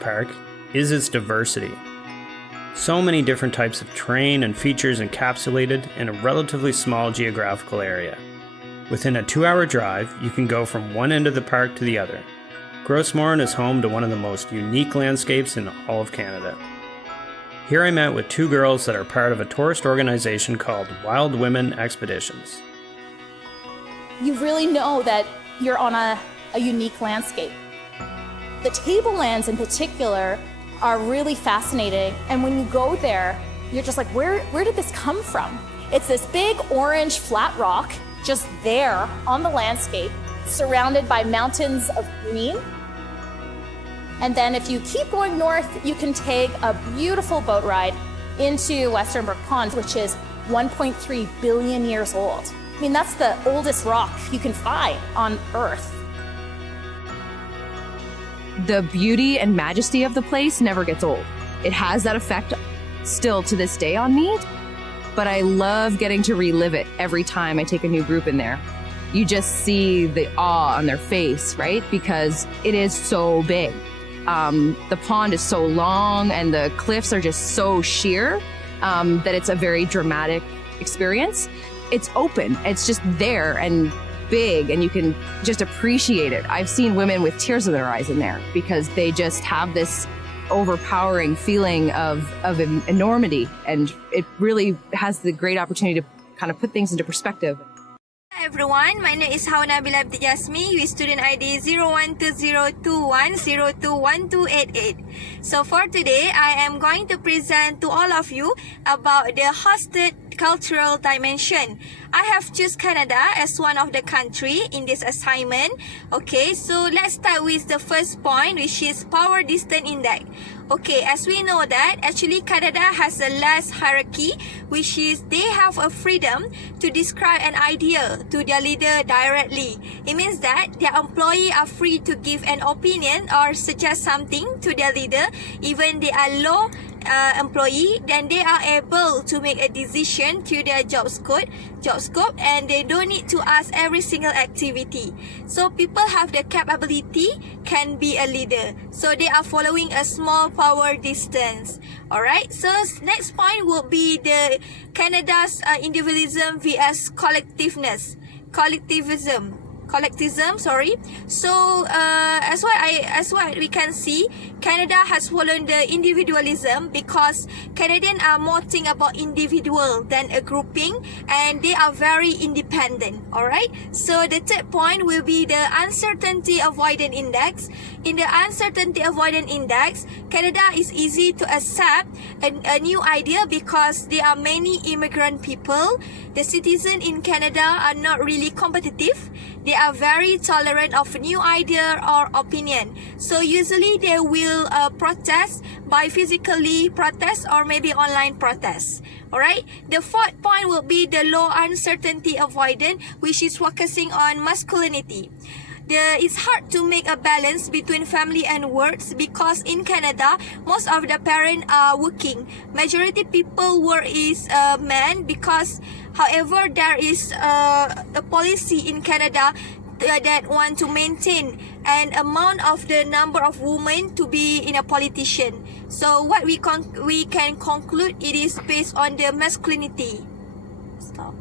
park is its diversity. So many different types of terrain and features encapsulated in a relatively small geographical area. Within a 2-hour drive, you can go from one end of the park to the other. Grossmoran is home to one of the most unique landscapes in all of Canada. Here I met with two girls that are part of a tourist organization called Wild Women Expeditions. You really know that you're on a unique landscape. The tablelands in particular are really fascinating, and when you go there, you're just like, where did this come from? It's this big orange flat rock just there on the landscape, surrounded by mountains of green. And then if you keep going north, you can take a beautiful boat ride into Western Brook Pond, which is 1.3 billion years old. I mean, that's the oldest rock you can find on Earth. The beauty and majesty of the place never gets old. It has that effect still to this day on me, but I love getting to relive it every time I take a new group in there. You just see the awe on their face, right? Because it is so big. The pond is so long and the cliffs are just so sheer that it's a very dramatic experience. It's open, it's just there and big, and you can just appreciate it. I've seen women with tears in their eyes in there because they just have this overpowering feeling of enormity, and it really has the great opportunity to kind of put things into perspective. Hi everyone, my name is Hawa Nabilah with student ID 012021021288. So for today, I am going to present to all of you about the Hofstede cultural dimension. I have chosen Canada as one of the country in this assignment. Okay, so let's start with the first point, which is power distance index. Okay, as we know that actually Canada has a less hierarchy, which is they have a freedom to describe an idea to their leader directly. It means that their employees are free to give an opinion or suggest something to their leader, even they are low employee, then they are able to make a decision to their job scope, and they don't need to ask every single activity. So people have the capability can be a leader. So they are following a small power distance. Alright, so next point will be the Canada's individualism vs collectivism. So as what we can see, Canada has followed the individualism because Canadians are more think about individual than a grouping, and they are very independent. Alright, so the third point will be the uncertainty avoidance index. In the uncertainty avoidance index, Canada is easy to accept a new idea because there are many immigrant people. The citizens in Canada are not really competitive. They are very tolerant of new idea or opinion. So usually they will protest by physically protest or maybe online protest. Alright, the fourth point will be the low uncertainty avoidance, which is focusing on masculinity. It's hard to make a balance between family and work because in Canada, most of the parents are working. Majority people work is men because, however, there is a policy in Canada that want to maintain an amount of the number of women to be in a politician. So what we can conclude, it is based on the masculinity. Stop.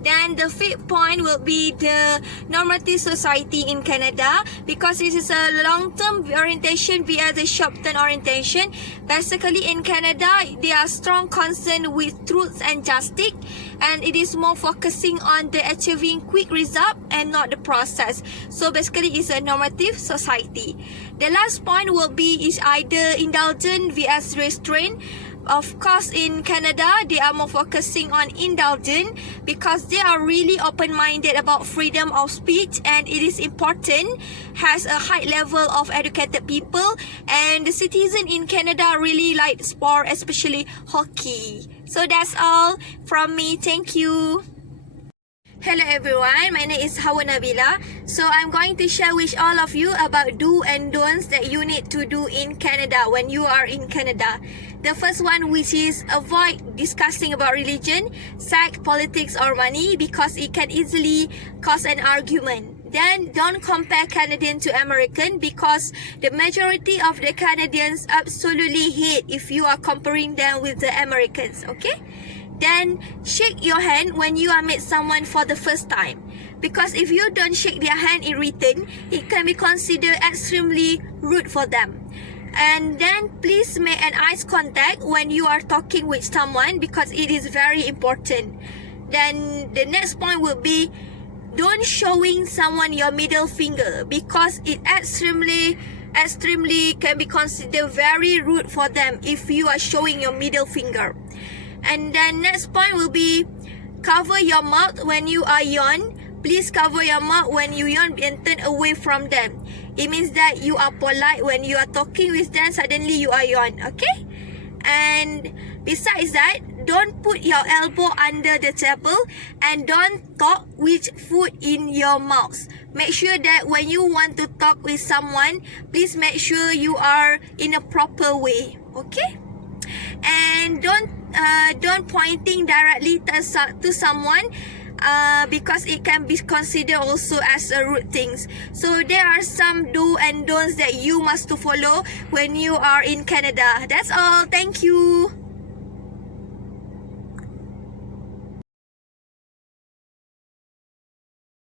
Then the fifth point will be the normative society in Canada because it is a long-term orientation via the short-term orientation. Basically in Canada, they are strong concern with truth and justice, and it is more focusing on the achieving quick result and not the process. So basically it's a normative society. The last point will be is either indulgent vs restraint. Of course, in Canada, they are more focusing on indulgent because they are really open-minded about freedom of speech, and it is important, has a high level of educated people, and the citizens in Canada really like sport, especially hockey. So that's all from me. Thank you. Hello everyone, my name is Hawa Nabilah. So I'm going to share with all of you about do and don'ts that you need to do in Canada when you are in Canada. The first one, which is avoid discussing about religion, sex, politics or money because it can easily cause an argument. Then don't compare Canadian to American, because the majority of the Canadians absolutely hate if you are comparing them with the Americans, okay? Then shake your hand when you are meet someone for the first time, because if you don't shake their hand in return, it can be considered extremely rude for them. And then please make an eye contact when you are talking with someone, because it is very important. Then the next point will be, don't showing someone your middle finger, because it extremely can be considered very rude for them if you are showing your middle finger. And then next point will be, cover your mouth when you are yawn. Please cover your mouth when you yawn and turn away from them. It means that you are polite when you are talking with them, suddenly you are yawn, okay? And besides that, don't put your elbow under the table and don't talk with food in your mouth. Make sure that when you want to talk with someone, please make sure you are in a proper way, okay? And don't pointing directly to someone, because it can be considered also as a rude things. So there are some do and don'ts that you must to follow when you are in Canada. That's all. Thank you.